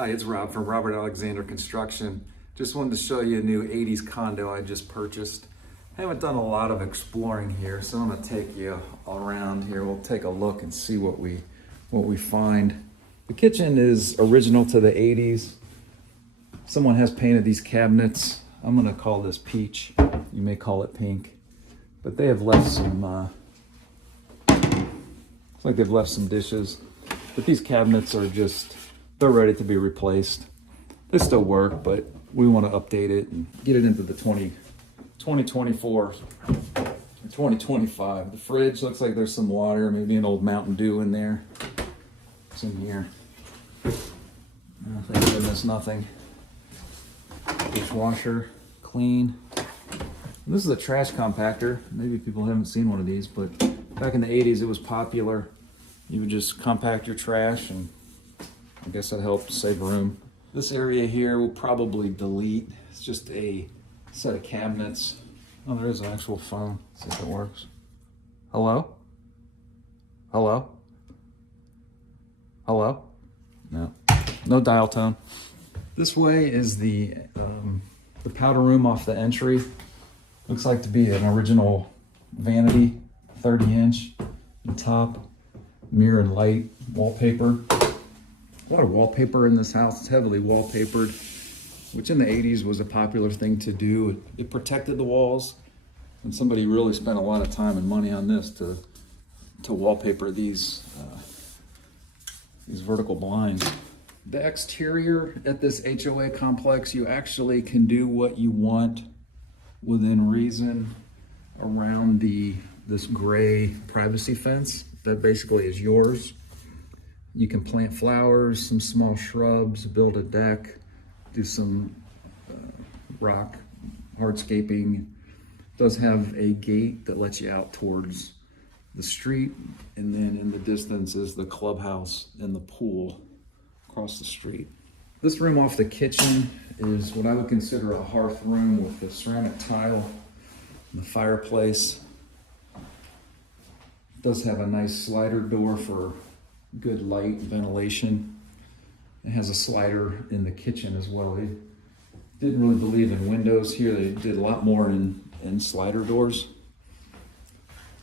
Hi, it's Rob from Robert Alexander Construction. Just wanted to show you a new 80s condo I just purchased. I haven't done a lot of exploring here, so I'm gonna take you around here. We'll take a look and see what we find. The kitchen is original to the 80s. Someone has painted these cabinets. I'm gonna call this peach. You may call it pink. But they have left some, looks like they've left some dishes. But these cabinets are just, they're ready to be replaced. They still work, but we want to update it and get it into the 2024, 2025. The fridge looks like there's some water, maybe an old Mountain Dew in there. What's in here? Oh, thank goodness, nothing. Dishwasher, clean. And this is a trash compactor. Maybe people haven't seen one of these, but back in the 80s it was popular. You would just compact your trash, and I guess that helped save room. This area here we'll probably delete. It's just a set of cabinets. Oh, there is an actual phone. Let's see if it works. Hello? Hello? Hello? No. No dial tone. This way is the powder room off the entry. Looks like to be an original vanity, 30-inch. The top, mirror and light, wallpaper. A lot of wallpaper in this house. It's heavily wallpapered, which in the 80s was a popular thing to do. It protected the walls, and somebody really spent a lot of time and money on this to wallpaper these vertical blinds. The exterior at this HOA complex, you actually can do what you want within reason around this gray privacy fence that basically is yours. You can plant flowers, some small shrubs, build a deck, do some rock hardscaping. It does have a gate that lets you out towards the street, and then in the distance is the clubhouse and the pool across the street. This room off the kitchen is what I would consider a hearth room with the ceramic tile and the fireplace. It does have a nice slider door for good light ventilation. It has a slider in the kitchen as well. They didn't really believe in windows here. They did a lot more in slider doors.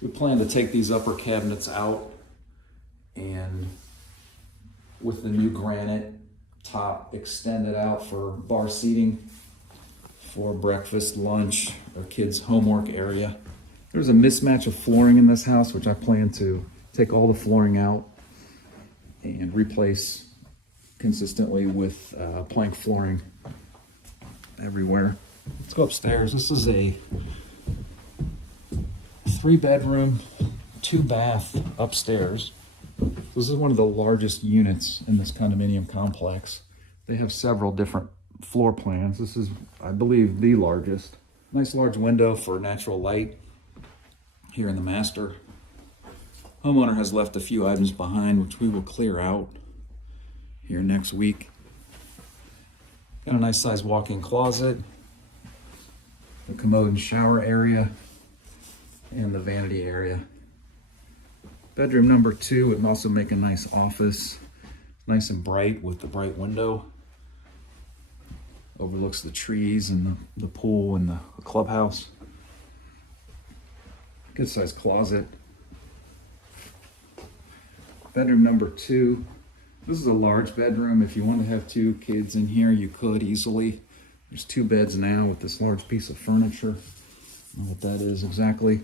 We plan to take these upper cabinets out, and with the new granite top, extend it out for bar seating, for breakfast, lunch, or kids' homework area. There's a mismatch of flooring in this house, which I plan to take all the flooring out and replace consistently with plank flooring everywhere. Let's go upstairs. This is a 3-bedroom, 2-bath upstairs. This is one of the largest units in this condominium complex. They have several different floor plans. This is, I believe, the largest. Nice large window for natural light here in the master. Homeowner has left a few items behind, which we will clear out here next week. Got a nice sized walk-in closet, the commode and shower area, and the vanity area. Bedroom number 2 would also make a nice office, nice and bright with the bright window. Overlooks the trees and the pool and the clubhouse. Good sized closet. Bedroom number 2. This is a large bedroom. If you want to have 2 kids in here, you could easily. There's 2 beds now with this large piece of furniture. I don't know what that is exactly.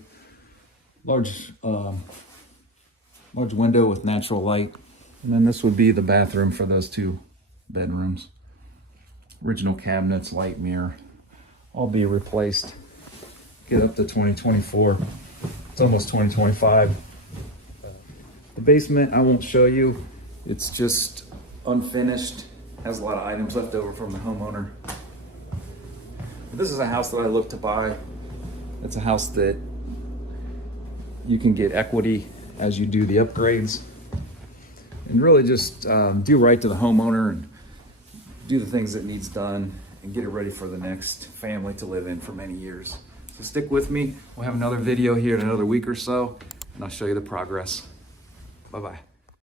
Large window with natural light. And then this would be the bathroom for those 2 bedrooms. Original cabinets, light mirror, all be replaced. Get up to 2024. It's almost 2025. The basement I won't show you. It's just unfinished. Has a lot of items left over from the homeowner. But this is a house that I look to buy. It's a house that you can get equity as you do the upgrades, and really just do right to the homeowner and do the things that needs done and get it ready for the next family to live in for many years. So stick with me. We'll have another video here in another week or so, and I'll show you the progress. Bye-bye.